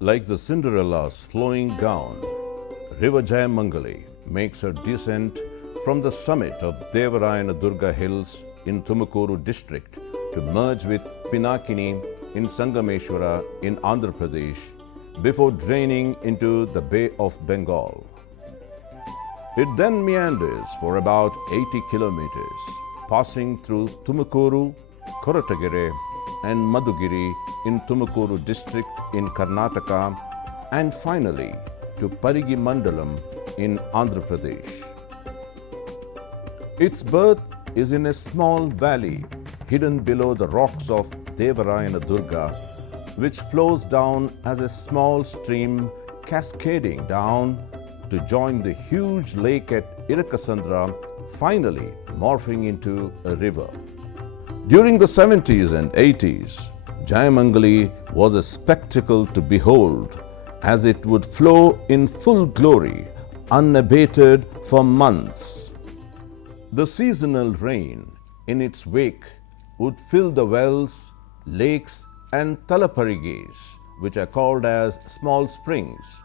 Like the Cinderella's flowing gown, River Jayamangali makes her descent from the summit of Devarayanadurga hills in Tumakuru district to merge with Pinakini in Sangameshwara in Andhra Pradesh before draining into the Bay of Bengal. It then meanders for about 80 kilometers, passing through Tumakuru, Koratagere and Madugiri in Tumakuru district in Karnataka and finally to Parigi Mandalam in Andhra Pradesh. Its birth is in a small valley hidden below the rocks of Devarayanadurga, which flows down as a small stream cascading down to join the huge lake at Irakasandra, finally morphing into a river. During the 70s and 80s, Jayamangali was a spectacle to behold as it would flow in full glory, unabated for months. The seasonal rain in its wake would fill the wells, lakes and Talapariges, which are called as small springs,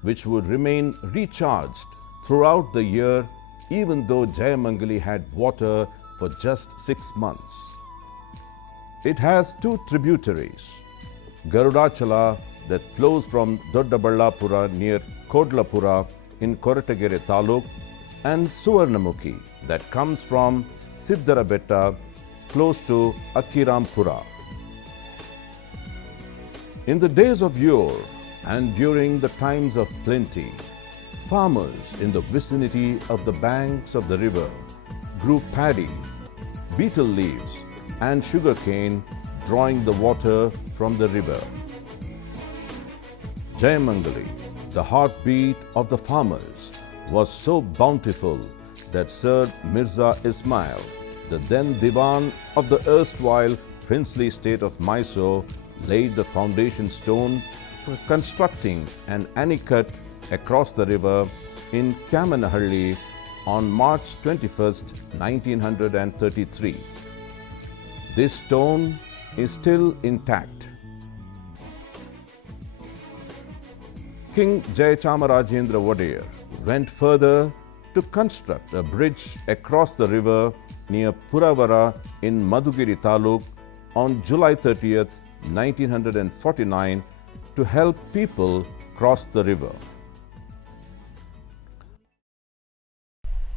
which would remain recharged throughout the year even though Jayamangali had water for just 6 months. It has two tributaries, Garudachala that flows from Doddaballapura near Kodlapura in Koratagere Taluk and Suvarnamukhi that comes from Siddarabetta close to Akkirampura. In the days of yore and during the times of plenty, farmers in the vicinity of the banks of the river grew paddy, betel leaves and sugarcane, drawing the water from the river. Jayamangali, the heartbeat of the farmers, was so bountiful that Sir Mirza Ismail, the then Diwan of the erstwhile princely state of Mysore, laid the foundation stone for constructing an anecut across the river in Kamanahalli on March 21st, 1933. This stone is still intact. King Jayachamarajendra Wadiyar went further to construct a bridge across the river near Puravara in Madugiri Taluk on July 30th, 1949 to help people cross the river.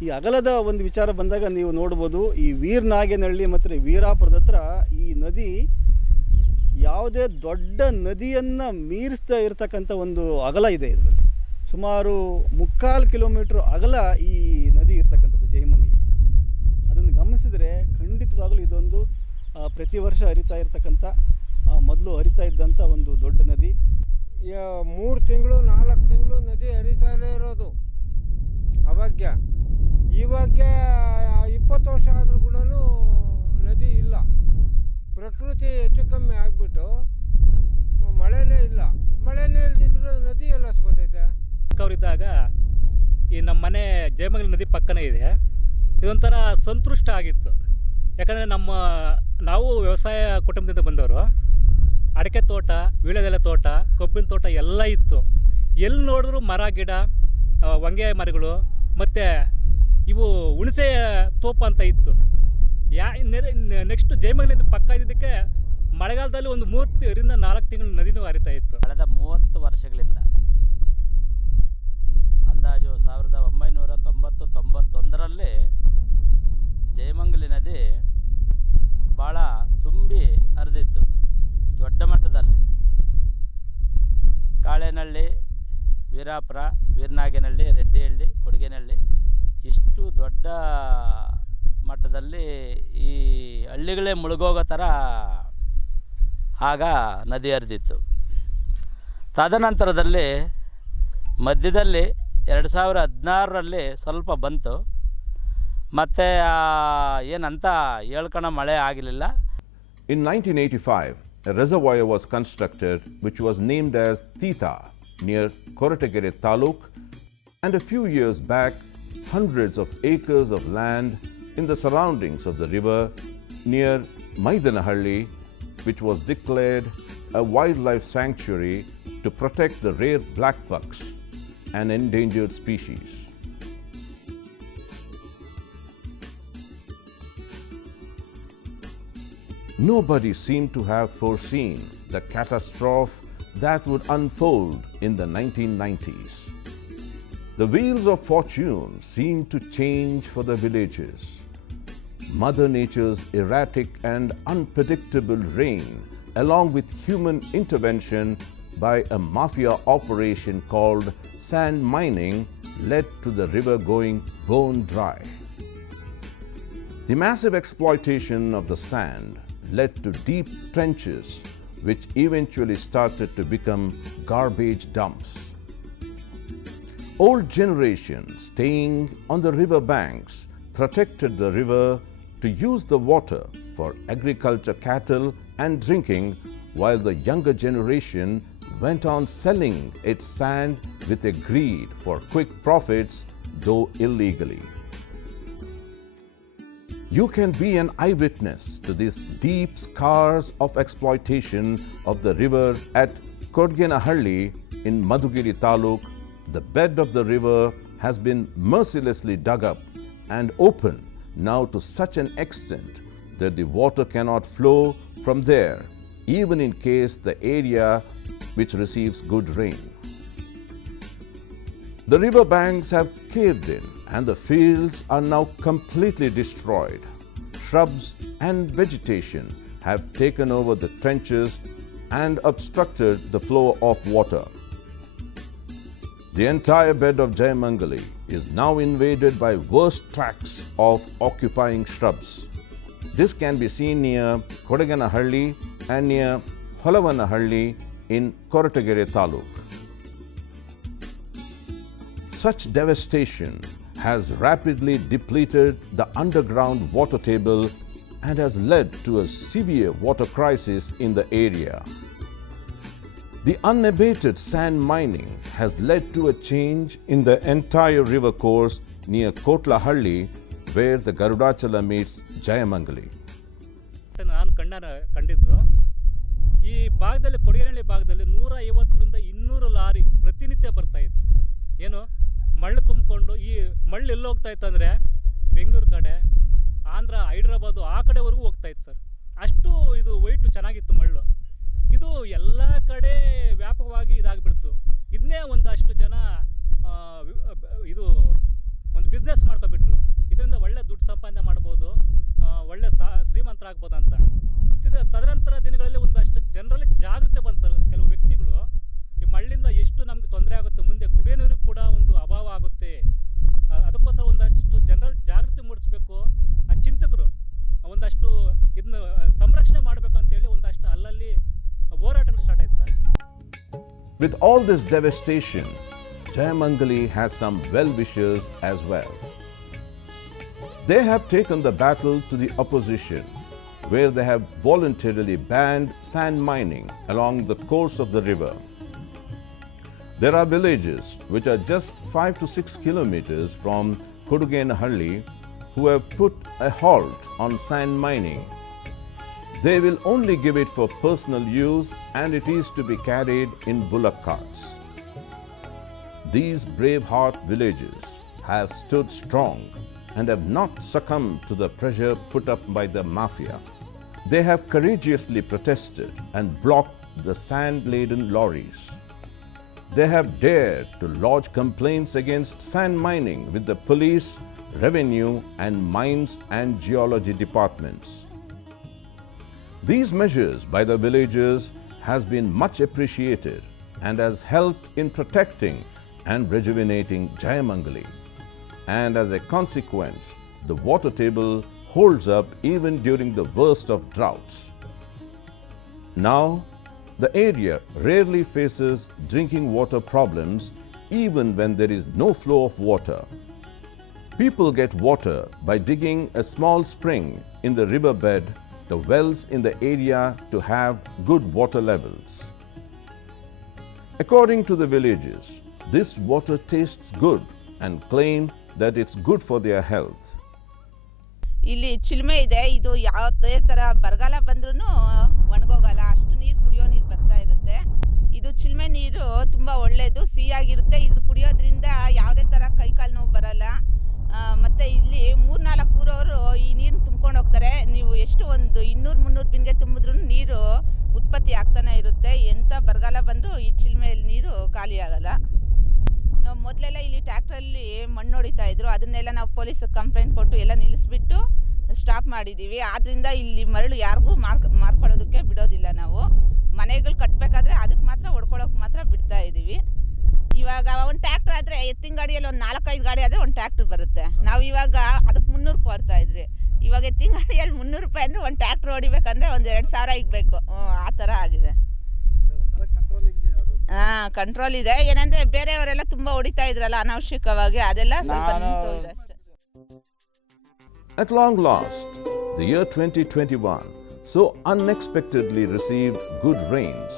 ಈ ಅಗಲದ ಒಂದು ವಿಚಾರ ಬಂದಾಗ ನೀವು ನೋಡ್ಬೋದು ಈ ವೀರನಾಗೇನಹಳ್ಳಿ ಮತ್ತು ವೀರಾಪುರದ ಹತ್ರ ಈ ನದಿ ಯಾವುದೇ ದೊಡ್ಡ ನದಿಯನ್ನು ಮೀರಿಸ್ತಾ ಇರತಕ್ಕಂಥ ಒಂದು ಅಗಲ ಇದೆ. ಇದರಲ್ಲಿ ಸುಮಾರು 3/4 ಕಿಲೋಮೀಟ್ರ್ ಅಗಲ ಈ ನದಿ ಇರ್ತಕ್ಕಂಥದ್ದು ಜಯಮಂಗಲಿ. ಅದನ್ನು ಗಮನಿಸಿದರೆ ಖಂಡಿತವಾಗಲೂ ಇದೊಂದು ಪ್ರತಿ ವರ್ಷ ಹರಿತಾ ಇರತಕ್ಕಂಥ ಮೊದಲು ಹರಿತಾ ಇದ್ದಂಥ ಒಂದು ದೊಡ್ಡ ನದಿ. 3 ತಿಂಗಳು 4 ತಿಂಗಳು ನದಿ ಹರಿತಾನೇ ಇರೋದು. ಅವಾಗ ಇವಾಗ 20 ವರ್ಷ ಆದರೂ ಕೂಡ ನದಿ ಇಲ್ಲ. ಪ್ರಕೃತಿ ಹೆಚ್ಚು ಕಮ್ಮಿ ಆಗಿಬಿಟ್ಟು ಮಳೆನೇ ಇಲ್ಲ. ಮಳೆನೇ ಇಲ್ದಿದ್ರು ನದಿ ಎಲ್ಲ ಬರ್ತೈತೆ. ಅವರಿದ್ದಾಗ ಈ ನಮ್ಮ ಮನೆ ಜಯಮಂಗಲಿ ನದಿ ಪಕ್ಕನೇ ಇದೆ. ಇದೊಂಥರ ಸಂತೃಷ್ಟ ಆಗಿತ್ತು. ಯಾಕಂದರೆ ನಾವು ವ್ಯವಸಾಯ ಕುಟುಂಬದಿಂದ ಬಂದವರು. ಅಡಿಕೆ ತೋಟ, ವೀಳ್ಯದೆಲೆ ತೋಟ, ಕಬ್ಬಿನ ತೋಟ ಎಲ್ಲ ಇತ್ತು. ಎಲ್ಲಿ ನೋಡಿದ್ರು ಮರ ಗಿಡ, ಹೊಂಗೆ ಮರಗಳು ಮತ್ತು ಇವು ಹುಣಸೆ ತೋಪ ಅಂತ ಇತ್ತು. ನೆಕ್ಸ್ಟ್ ಜಯಮಂಗಲಿ ಪಕ್ಕ ಇದ್ದಿದ್ದಕ್ಕೆ ಮಳೆಗಾಲದಲ್ಲಿ ಒಂದು 3ರಿಂದ 4 ತಿಂಗಳು ನದಿನೂ ಹರಿತಾ ಇತ್ತು. ಕಳೆದ 30 ವರ್ಷಗಳಿಂದ ಅಂದಾಜು 1990-91ರಲ್ಲಿ ಜಯಮಂಗಲಿ ನದಿ ಭಾಳ ತುಂಬಿ ಹರಿದಿತ್ತು ದೊಡ್ಡ ಮಟ್ಟದಲ್ಲಿ. ಕಾಳೇನಹಳ್ಳಿ, ವೀರಾಪುರ, ವೀರನಾಗೇನಹಳ್ಳಿ, ರೆಡ್ಡಿಹಳ್ಳಿ, ಕೊಡಿಗೇನಹಳ್ಳಿ ಇಷ್ಟು ದೊಡ್ಡ ಮಟ್ಟದಲ್ಲಿ ಈ ಹಳ್ಳಿಗಳೇ ಮುಳುಗೋಗೋ ಥರ ಆಗ ನದಿ ಹರಿದಿತ್ತು. ತದನಂತರದಲ್ಲಿ ಮಧ್ಯದಲ್ಲಿ 2016ರಲ್ಲಿ ಸ್ವಲ್ಪ ಬಂತು. ಮತ್ತು ಏನಂತ ಹೇಳ್ಕೊಳೋ ಮಳೆ ಆಗಲಿಲ್ಲ. In 1985, a reservoir was constructed which was named as Tita near Koratagere Taluk, and a few years back hundreds of acres of land in the surroundings of the river near Maidanahalli, which was declared a wildlife sanctuary to protect the rare black bucks, an endangered species. Nobody seemed to have foreseen the catastrophe that would unfold in the 1990s. The wheels of fortune seemed to change for the villages. Mother Nature's erratic and unpredictable rain, along with human intervention by a mafia operation called sand mining, led to the river going bone dry. The massive exploitation of the sand led to deep trenches, which eventually started to become garbage dumps. Old generations staying on the river banks protected the river to use the water for agriculture, cattle and drinking, while the younger generation went on selling its sand with a greed for quick profits, though illegally. You can be an eyewitness to these deep scars of exploitation of the river at Kodgenahalli in Madugiri Taluk. The bed of the river has been mercilessly dug up and opened now to such an extent that the water cannot flow from there, even in case the area which receives good rain. The river banks have caved in and the fields are now completely destroyed. Shrubs and vegetation have taken over the trenches and obstructed the flow of water. The entire bed of Jayamangali is now invaded by vast tracts of occupying shrubs. This can be seen near Kodeganahalli and near Holavanahalli in Koratagere Taluk. Such devastation has rapidly depleted the underground water table and has led to a severe water crisis in the area. The unabated sand mining has led to a change in the entire river course near Kotlahalli, where the Garudachala meets Jayamangali. ನಾನು ಕಂಡಿದ್ದು ಈ ಭಾಗದಲ್ಲಿ ಕೊಡಗೇನಹಳ್ಳಿ ಭಾಗದಲ್ಲಿ 150ರಿಂದ 200 lorry ಪ್ರತಿನಿತ್ಯ ಬರ್ತಾ ಇತ್ತು. ಏನು ಮಳ್ಳು ತುಂಬಿಕೊಂಡು ಈ ಮಳ್ಳು ಎಲ್ಲಿ ಹೋಗ್ತಾ ಇತ್ತು ಅಂದರೆ ಬೆಂಗಳೂರು ಕಡೆ, ಆಂಧ್ರ, ಹೈದ್ರಾಬಾದು ಆ ಕಡೆವರೆಗೂ ಹೋಗ್ತಾ ಇತ್ತು ಸರ್. ಅಷ್ಟು ಇದು ವೈಟು ಚೆನ್ನಾಗಿತ್ತು ಮಳ್ಳು. ಇದು ಎಲ್ಲ ಕಡೆ ವ್ಯಾಪಕವಾಗಿ ಇದಾಗಿಬಿಡ್ತು. ಇದನ್ನೇ ಒಂದಷ್ಟು ಜನ ಇದು ಒಂದು ಬಿಸ್ನೆಸ್ ಮಾಡ್ಕೊಬಿಟ್ರು. ಇದರಿಂದ ಒಳ್ಳೆ ದುಡ್ಡು ಸಂಪಾದನೆ ಮಾಡ್ಬೋದು, ಒಳ್ಳೆ ಶ್ರೀಮಂತರಾಗ್ಬೋದು ಅಂತ. ತದನಂತರ ದಿನಗಳಲ್ಲಿ ಒಂದಷ್ಟು ಜನರಲ್ಲಿ ಜಾಗೃತಿ ಬಂತು ಸರ್. ಕೆಲವು ವ್ಯಕ್ತಿಗಳು ಈ ಮಳ್ಳಿಂದ ಎಷ್ಟು ನಮಗೆ ತೊಂದರೆ ಆಗುತ್ತೆ, ಮುಂದೆ ಕುಡಿಯೋ ನೀರಿಗೆ ಕೂಡ ಒಂದು ಅಭಾವ ಆಗುತ್ತೆ, ಅದಕ್ಕೋಸ್ಕರ ಒಂದಷ್ಟು ಜನರಲ್ಲಿ ಜಾಗೃತಿ ಮೂಡಿಸ್ಬೇಕು. ಆ ಚಿಂತಕರು ಒಂದಷ್ಟು ಇದನ್ನ ಸಂರಕ್ಷಣೆ ಮಾಡಬೇಕು ಅಂತೇಳಿ ಒಂದಷ್ಟು ಅಲ್ಲಲ್ಲಿ ಹೋರಾಟಗಳು ಸ್ಟಾರ್ಟ್ ಆಯ್ತು sir. With all this devastation, Jayamangali has some well-wishers as well. They have taken the battle to the opposition, where they have voluntarily banned sand mining along the course of the river. There are villages which are just 5 to 6 kilometers from Kodugenahalli who have put a halt on sand mining. They will only give it for personal use and it is to be carried in bullock carts. These brave-heart villages have stood strong and have not succumbed to the pressure put up by the Mafia. They have courageously protested and blocked the sand-laden lorries. They have dared to lodge complaints against sand mining with the police, revenue and mines and geology departments. These measures by the villagers has been much appreciated and has helped in protecting and rejuvenating Jayamangali. And as a consequence, the water table holds up even during the worst of droughts. Now, the area rarely faces drinking water problems even when there is no flow of water. People get water by digging a small spring in the riverbed, the wells in the area to have good water levels. According to the villagers, this water tastes good and claim that it's good for their health. ಇಲ್ಲಿ ಚಿಲ್ಮೆ ಇದೆ. ಇದು ಯಾವುದೇ ಥರ ಬರಗಾಲ ಬಂದ್ರೂ ಒಣಗೋಗಲ್ಲ, ಅಷ್ಟು ನೀರು ಕುಡಿಯೋ ನೀರು ಬರ್ತಾ ಇದು ಚಿಲ್ಮೆ ನೀರು ತುಂಬ ಒಳ್ಳೆಯದು, ಸಿಹಿಯಾಗಿರುತ್ತೆ. ಇದು ಕುಡಿಯೋದ್ರಿಂದ ಯಾವುದೇ ಥರ ಕೈಕಾಲು ನೋವು ಬರಲ್ಲ. ಮತ್ತು ಇಲ್ಲಿ 3-4 ಊರವರು ಈ ನೀರನ್ನ ತುಂಬ್ಕೊಂಡು ಹೋಗ್ತಾರೆ. ನೀವು ಎಷ್ಟು ಒಂದು 200-300 ಬಿನ್ಗೆ ತುಂಬಿದ್ರೂ ನೀರು ಉತ್ಪತ್ತಿ ಆಗ್ತಾನೆ ಇರುತ್ತೆ. ಎಂಥ ಬರಗಾಲ ಬಂದರೂ ಈ ಚಿಲ್ಮೆಯಲ್ಲಿ ನೀರು ಖಾಲಿ ಆಗಲ್ಲ. ನಾವು ಮೊದಲೆಲ್ಲ ಇಲ್ಲಿ ಟ್ರ್ಯಾಕ್ಟ್ರಲ್ಲಿ ಮಣ್ಣು ಹೊಡಿತಾ ಇದ್ರು, ಅದನ್ನೆಲ್ಲ ನಾವು ಪೊಲೀಸಿಗೆ ಕಂಪ್ಲೇಂಟ್ ಕೊಟ್ಟು ಎಲ್ಲ ನಿಲ್ಲಿಸ್ಬಿಟ್ಟು ಸ್ಟಾಪ್ ಮಾಡಿದ್ದೀವಿ. ಆದ್ದರಿಂದ ಇಲ್ಲಿ ಮರಳು ಯಾರಿಗೂ ಮಾರ್ಕೊಳ್ಳೋದಕ್ಕೆ ಬಿಡೋದಿಲ್ಲ. ನಾವು ಮನೆಗಳು ಕಟ್ಟಬೇಕಾದ್ರೆ ಅದಕ್ಕೆ ಮಾತ್ರ ಹೊಡ್ಕೊಳ್ಳೋಕೆ ಮಾತ್ರ ಬಿಡ್ತಾ ಇದ್ದೀವಿ. ಇವಾಗ ಒಂದು ಟ್ರ್ಯಾಕ್ಟರ್ ಆದರೆ ಎತ್ತಿನ ಗಾಡಿಯಲ್ಲಿ ಒಂದು 4-5 ಗಾಡಿ ಆದರೆ ಒಂದು ಟ್ರ್ಯಾಕ್ಟರ್ ಬರುತ್ತೆ. ನಾವು ಇವಾಗ ಅದಕ್ಕೆ 300 ಕೊಡ್ತಾ ಇದ್ರಿ. ಇವಾಗ ಎತ್ತಿನ ಗಾಡಿಯಲ್ಲಿ 300 ರೂಪಾಯಿ ಅಂದರೆ ಒಂದು ಟ್ರ್ಯಾಕ್ಟರ್ ಹೊಡಿಬೇಕಂದ್ರೆ ಒಂದು 2000 ಇಗಬೇಕು. ಆ ಥರ ಆಗಿದೆ. ಕಂಟ್ರೋಲ್ ಇದೆ. ಏನಂದರೆ ಬೇರೆಯವರೆಲ್ಲ ತುಂಬ ಹೊಡಿತಾ ಇದ್ರಲ್ಲ ಅನಾವಶ್ಯಕವಾಗಿ, ಅದೆಲ್ಲ ಸ್ವಲ್ಪ ನಿಂತೋಗಿದೆ ಅಷ್ಟೇ. At long last, the year 2021 so unexpectedly received good rains,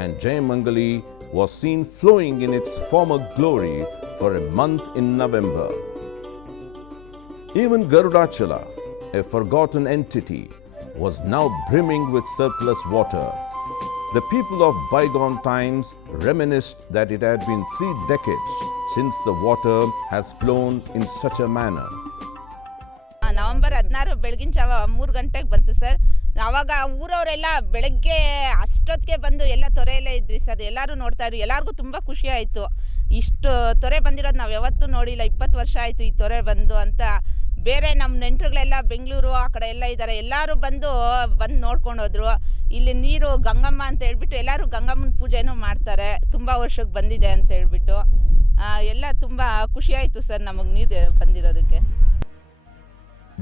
and Jayamangali was seen flowing in its former glory for a month in November. Even Garudachala, a forgotten entity, was now brimming with surplus water. The people of bygone times reminisced that it had been 3 decades since the water has flown in such a manner. November 16 ಬೆಳಗಿನ ಜಾವ 3 ಗಂಟೆಗೆ ಬಂತು sir. ಆವಾಗ ಊರವರೆಲ್ಲ ಬೆಳಗ್ಗೆ ಅಷ್ಟೊತ್ತಿಗೆ ಬಂದು ಎಲ್ಲ ತೊರೆಯಲ್ಲೇ ಇದ್ರಿ ಸರ್. ಎಲ್ಲರೂ ನೋಡ್ತಾ ಇದ್ರು. ಎಲ್ಲರಿಗೂ ತುಂಬ ಖುಷಿ ಆಯಿತು. ಇಷ್ಟು ತೊರೆ ಬಂದಿರೋದು ನಾವು ಯಾವತ್ತೂ ನೋಡಿಲ್ಲ. 20 ವರ್ಷ ಆಯಿತು ಈ ತೊರೆ ಬಂದು ಅಂತ. ಬೇರೆ ನಮ್ಮ ನೆಂಟರುಗಳೆಲ್ಲ ಬೆಂಗಳೂರು ಆ ಕಡೆ ಎಲ್ಲ ಇದ್ದಾರೆ. ಎಲ್ಲರೂ ಬಂದು ನೋಡ್ಕೊಂಡು ಹೋದ್ರು. ಇಲ್ಲಿ ನೀರು ಗಂಗಮ್ಮ ಅಂತ ಹೇಳ್ಬಿಟ್ಟು ಎಲ್ಲರೂ ಗಂಗಮ್ಮನ ಪೂಜೆನೂ ಮಾಡ್ತಾರೆ. ತುಂಬ ವರ್ಷಕ್ಕೆ ಬಂದಿದೆ ಅಂತ ಹೇಳ್ಬಿಟ್ಟು ಎಲ್ಲ ತುಂಬ ಖುಷಿ ಆಯಿತು ಸರ್ ನಮಗೆ ನೀರು ಬಂದಿರೋದಕ್ಕೆ.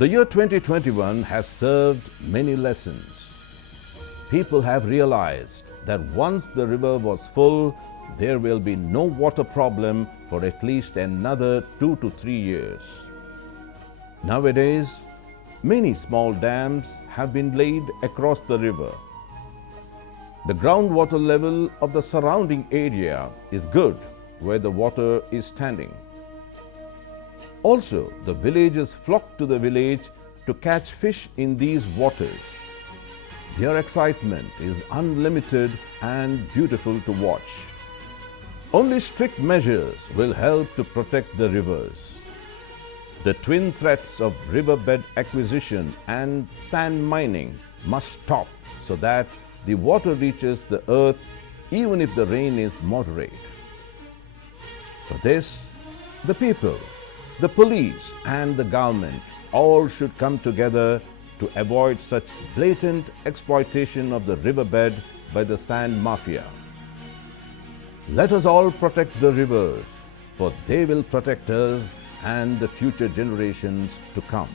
The year 2021 has served many lessons. People have realized that once the river was full, there will be no water problem for at least another 2 to 3 years. Nowadays, many small dams have been laid across the river. The groundwater level of the surrounding area is good where the water is standing. Also, the villagers flock to the village to catch fish in these waters. Their excitement is unlimited and beautiful to watch. Only strict measures will help to protect the rivers. The twin threats of riverbed acquisition and sand mining must stop so that the water reaches the earth even if the rain is moderate. For this, the people, the police and the government all should come together to avoid such blatant exploitation of the riverbed by the sand mafia. Let us all protect the rivers, for they will protect us and the future generations to come.